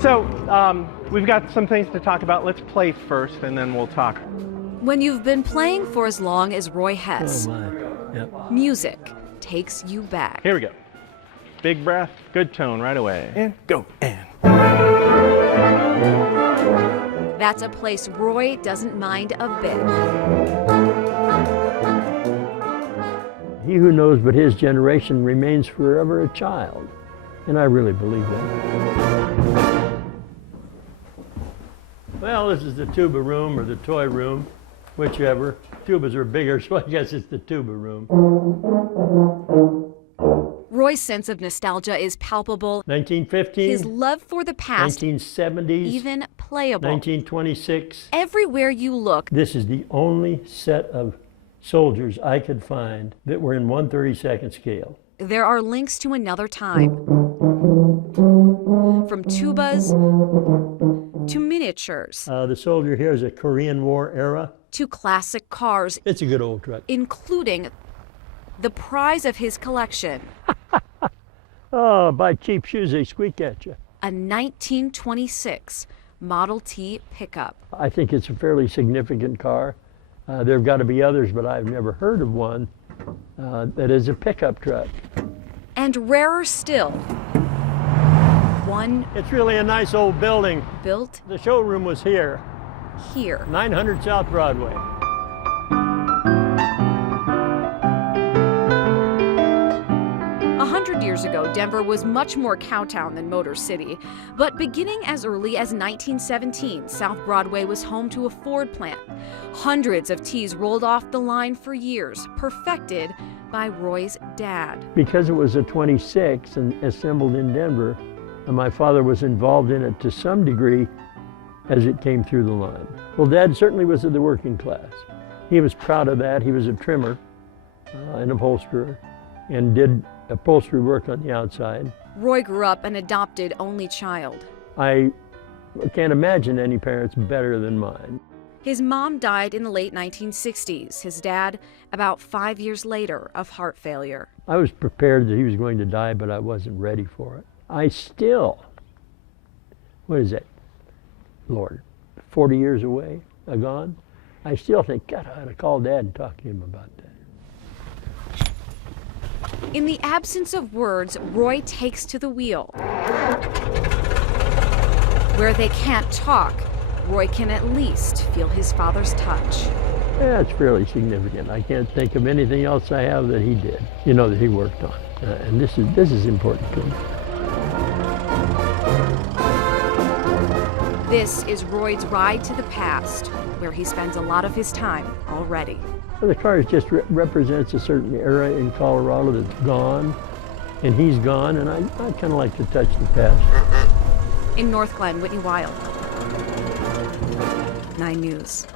So, we've got some things to talk about. Let's play first, and then we'll talk. When you've been playing for as long as Roy has, Oh my. Yep. music takes you back. Here we go. Big breath, good tone right away. And go, and. That's a place Roy doesn't mind a bit. He who knows but his generation remains forever a child. And I really believe that. Well, this is the tuba room or the toy room, whichever. Tubas are bigger, so I guess it's the tuba room. Roy's sense of nostalgia is palpable. 1915. His love for the past, 1970s. even playable. 1926. Everywhere you look, This is the only set of soldiers I could find that were in 1/32nd scale. there are links to another time. From tubas to miniatures The soldier here is a Korean War era. to classic cars, It's a good old truck. including the prize of his collection, Oh, buy cheap shoes, they squeak at you. a 1926 Model T pickup. I think it's a fairly significant car. There have got to be others, but I've never heard of one that is a pickup truck. And rarer still, one It's really a nice old building. built The showroom was here, here. 900 South Broadway. 100 years ago, Denver was much more cowtown than Motor City. But beginning as early as 1917, South Broadway was home to a Ford plant. Hundreds of T's rolled off the line for years, perfected by Roy's dad. Because it was a 26 and assembled in Denver, and my father was involved in it to some degree as it came through the line. Well, Dad certainly was of the working class. He was proud of that. He was a trimmer, an upholsterer, and did upholstery work on the outside. Roy grew up an adopted only child. I can't imagine any parents better than mine. His mom died in the late 1960s. His dad, about 5 years later, of heart failure. I was prepared that he was going to die, but I wasn't ready for it. I still, what is that, Lord, 40 years away, gone? I still think, God, I ought to call Dad and talk to him about that. In the absence of words, Roy takes to the wheel. Where they can't talk, Roy can at least feel his father's touch. Yeah, it's fairly significant. I can't think of anything else I have that he did, that he worked on. And this is important to him. This is Roy's ride to the past, where he spends a lot of his time already. Well, the car just represents a certain era in Colorado that's gone, and he's gone, and I kind of like to touch the past. In North Glen, Whitney Wild, 9 News.